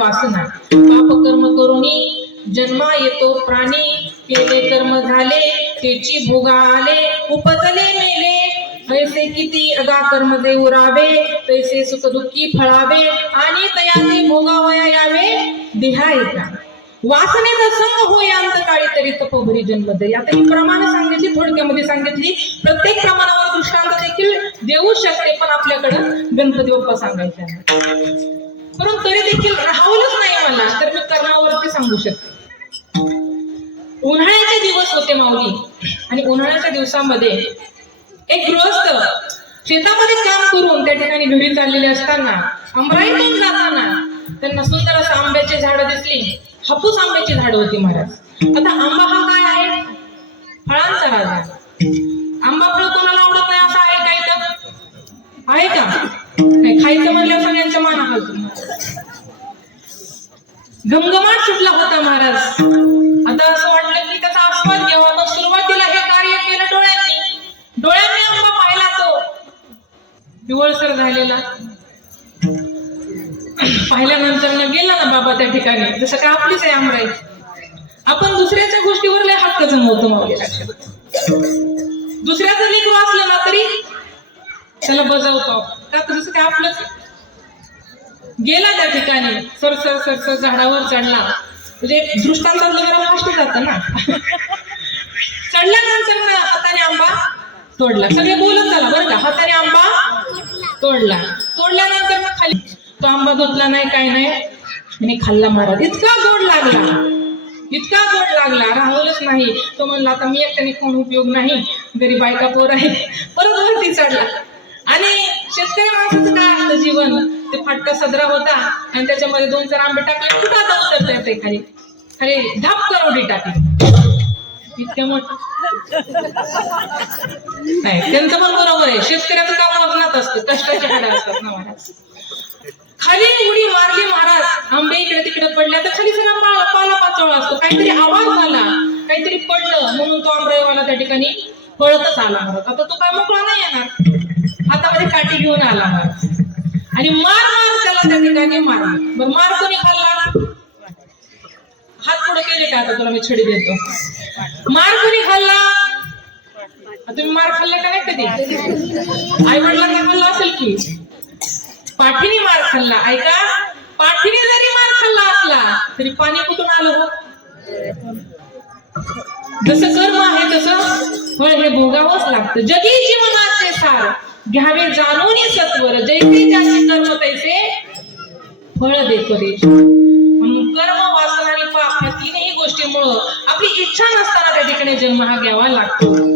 वासना. पाप कर्म करुणी जन्मा येतो प्राणी. केले कर्म झाले त्याची भोगा आले उपजले मेले. ऐसे किती अगा कर्म दे उरावे तैसे सुख दुःखी फळावे आणि तयाचे भोगावया यावे देहा येता वासनेचा संग होय अंतकाळी तरी तपोभरी जन्म दे आता ही प्रमाण सांगितली थोडक्यामध्ये सांगितली. प्रत्येक प्रमाणावर दृष्टांत देखील देऊ शकते पण आपल्याकडं गणपती बाप्पा सांगायचे आहे. तरी देखील राहवलंच नाही मला. तर मी कर्मावरती सांगू शकते. उन्हाळ्याचे दिवस होते माऊली. आणि उन्हाळ्याच्या दिवसामध्ये एक गृहस्थ शेतामध्ये काम करून त्या ठिकाणी घरी चाललेले असताना अमराईतून जाताना त्यांना सुंदर असं आंब्याची झाडं दिसली. हापूस आंब्याची झाडं होती महाराज. आता आंबा हा काय आहे? फळांचा राजा. आंबा फळ कोणाला आवडत नाही असं आहे काय तर आहे का? नाही खायचं म्हणल्यावर सगळ्यांच्या माना गमगमाट सुटला होता महाराज. आता असं वाटलं की त्याचा आस्वाद घ्यावा. आता सुरुवातीला हे कार्य केलं डोळ्यांनी. डोळ्यांनी आंबा पाहिला तो. पिवळसर झालेला. पाहिल्यानंतर न गेला ना बाबा त्या ठिकाणी. जसं काय आपलीच आहे आमराई. आपण दुसऱ्याच्या गोष्टीवर लय हक्क जमवतो मग लक्षात दुसऱ्याचं लेकरू असलं त्याला बजावतो. का तर जसं काय आपलंच गेला त्या ठिकाणी सरसर सरसर झाडावर चढला. म्हणजे दृष्टांतातलं जरा फास्ट जातं ना. चढला ना हाताने आंबा तोडला. सगळे बोलत झाला बरं का. हाताने आंबा तोडला. तोडल्यानंतर मग खाली तो आंबा धुतला नाही काय नाही. आणि खाल्ला महाराज इतका गोड लागला. इतका गोड लागला. राहूलच नाही. तो म्हणला आता मी एकट्याने खाऊन उपयोग नाही. घरी बायका पोर आहे परत वरती चढला. आणि शेतकरी माणसाचं काय असतं जीवन? ते फाटका सदरा होता आणि त्याच्यामध्ये दोन चार आंबे टाकले कुठं आता उतरता येते खाली खाली धाप करोडी टाकली इतक्या मोठ. नाही त्यांचं पण बरोबर आहे. शेतकऱ्याचं काम वजनात असतं. कष्टाची हाडं असतात ना महाराज. खाली उडी मारली महाराज. आंबे इकडे तिकडे पडल्या तर खाली सगळा पाला पाला पाचोळा असतो. काहीतरी आवाज झाला काहीतरी पडलं. म्हणून तो आंबेवाला त्या ठिकाणी पळतच आला महाराज. आता तो काय मोकळा नाही येणार. हातामध्ये काठी घेऊन आला. आणि मार मार त्याला त्या ठिकाणी मारला. मार कोणी खाल्ला? हात पुढे केले का आता तुला मी छडी देतो? मार कोणी खाल्ला? तुम्ही मार खाल्ले का नाही कधी? आई वडिलांनी खाल्ला असेल की? पाठीने मार खाल्ला. ऐका पाठीने जरी मार खाल्ला असला तरी पाणी कुठून आलं हो? जसं कर्म आहे तसं फळ हे भोगावंच लागतं. जगी जीवनाचे सार. घ्यावे जाणून सत्वर. जैसे ज्याचे कर्म तैसे फळ देतो रे. कर्म वासना आणि पाप या तीनही गोष्टीमुळं आपली इच्छा नसताना त्या ठिकाणी जन्म हा घ्यावा लागतो.